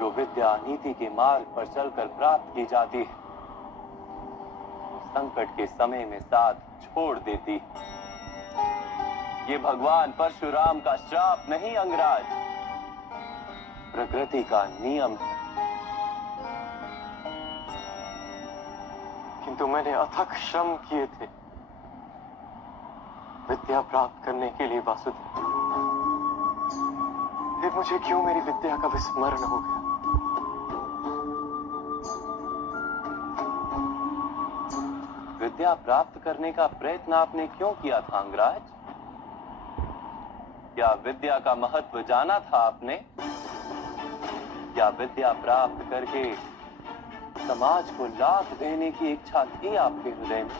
जो विद्या नीति के मार्ग पर चलकर प्राप्त की जाती है, संकट के समय में साथ छोड़ देती है। ये भगवान परशुराम का श्राप नहीं अंगराज, प्रकृति का नियम है। किंतु मैंने अथक श्रम किए थे विद्या प्राप्त करने के लिए वासुदेव। फिर मुझे क्यों मेरी विद्या का विस्मरण हो गया? विद्या प्राप्त करने का प्रयत्न आपने क्यों किया था अंगराज? क्या विद्या का महत्व जाना था आपने? क्या विद्या प्राप्त करके समाज को लाभ देने की इच्छा थी आपके हृदय में?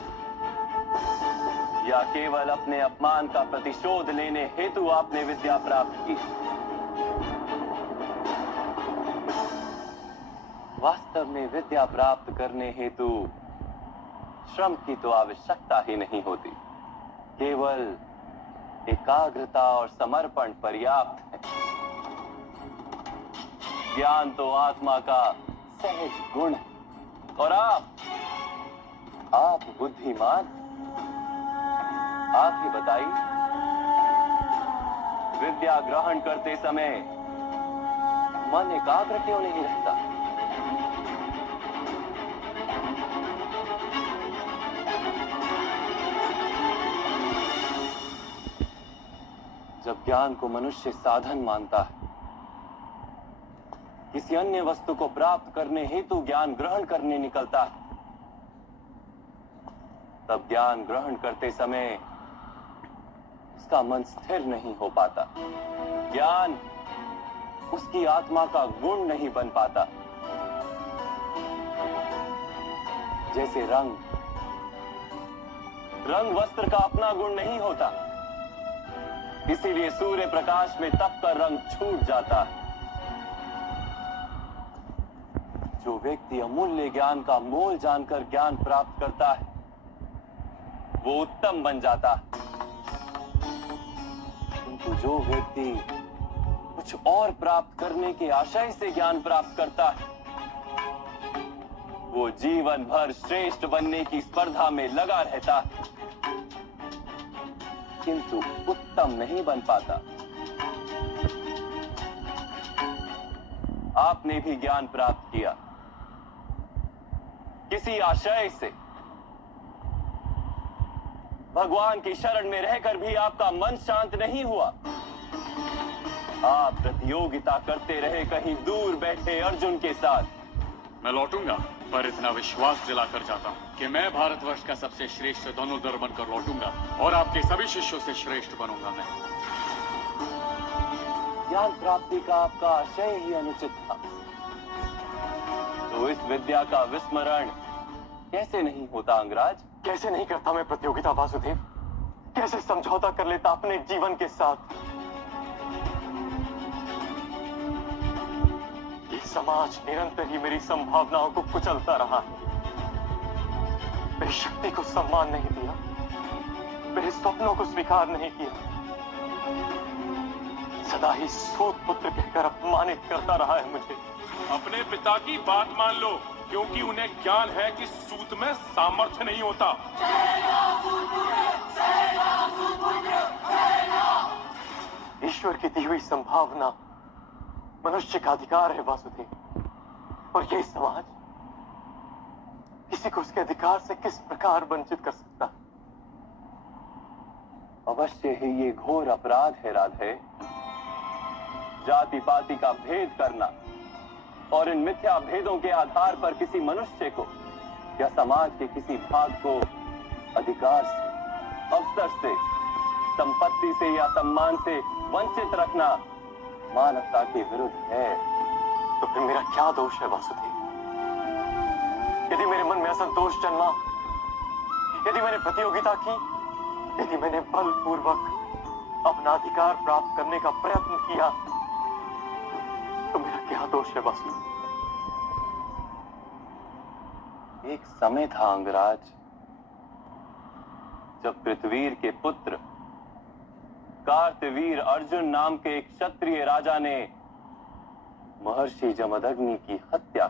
या केवल अपने अपमान का प्रतिशोध लेने हेतु आपने विद्या प्राप्त की? वास्तव में विद्या प्राप्त करने हेतु श्रम की तो आवश्यकता ही नहीं होती, केवल एकाग्रता और समर्पण पर्याप्त है। ज्ञान तो आत्मा का सहज गुण है और आप बुद्धिमान। आप ही बताइए, विद्या ग्रहण करते समय मन एकाग्र क्यों नहीं रहता? जब ज्ञान को मनुष्य साधन मानता है, किसी अन्य वस्तु को प्राप्त करने हेतु ज्ञान ग्रहण करने निकलता है, तब ज्ञान ग्रहण करते समय उसका मन स्थिर नहीं हो पाता। ज्ञान उसकी आत्मा का गुण नहीं बन पाता। जैसे रंग वस्त्र का अपना गुण नहीं होता, इसीलिए सूर्य प्रकाश में तप कर रंग छूट जाता है। जो व्यक्ति अमूल्य ज्ञान का मोल जानकर ज्ञान प्राप्त करता है, वो उत्तम बन जाता है। किंतु जो व्यक्ति कुछ और प्राप्त करने के आशय से ज्ञान प्राप्त करता है, वो जीवन भर श्रेष्ठ बनने की स्पर्धा में लगा रहता है, किंतु उत्तम नहीं बन पाता। आपने भी ज्ञान प्राप्त किया किसी आशय से। भगवान की शरण में रहकर भी आपका मन शांत नहीं हुआ। आप प्रतियोगिता करते रहे कहीं दूर बैठे अर्जुन के साथ। मैं लौटूंगा, पर इतना विश्वास दिलाकर जाता हूँ कि मैं भारतवर्ष का सबसे श्रेष्ठ धनुर्धर बनकर लौटूंगा और आपके सभी शिष्यों से श्रेष्ठ बनूंगा मैं। ज्ञान प्राप्ति का आपका आशय ही अनुचित था, तो इस विद्या का विस्मरण कैसे नहीं होता अंगराज? कैसे नहीं करता मैं प्रतियोगिता वासुदेव? कैसे समझौता कर लेता अपने जीवन के साथ? ये समाज निरंतर ही मेरी संभावनाओं को कुचलता रहा है, मेरी शक्ति को सम्मान नहीं दिया, मेरे स्वप्नों को स्वीकार नहीं किया, सदा ही सूत पुत्र कहकर अपमानित करता रहा है मुझे। अपने पिता की बात मान लो, क्योंकि उन्हें ज्ञान है कि सूत में सामर्थ्य नहीं होता। ईश्वर की दी हुई संभावना मनुष्य का अधिकार है वासुदेव, और ये समाज किसी को उसके अधिकार से किस प्रकार वंचित कर सकता है? अवश्य ही ये घोर अपराध है राधे। जाति पाति का भेद करना और इन मिथ्या भेदों के आधार पर किसी मनुष्य को या समाज के किसी भाग को अधिकार से, अवसर से, संपत्ति से या सम्मान से वंचित रखना मानवता के विरुद्ध है। तो फिर मेरा क्या दोष है वासुदेव? यदि मेरे मन में असंतोष जन्मा, यदि मैंने प्रतियोगिता की, यदि मैंने बलपूर्वक अपना अधिकार प्राप्त करने का प्रयत्न किया, तो मेरा क्या दोष है वासुदेव? एक समय था अंगराज, जब पृथ्वीर के पुत्र कार्तवीर अर्जुन नाम के एक क्षत्रिय राजा ने महर्षि जमदग्नि की हत्या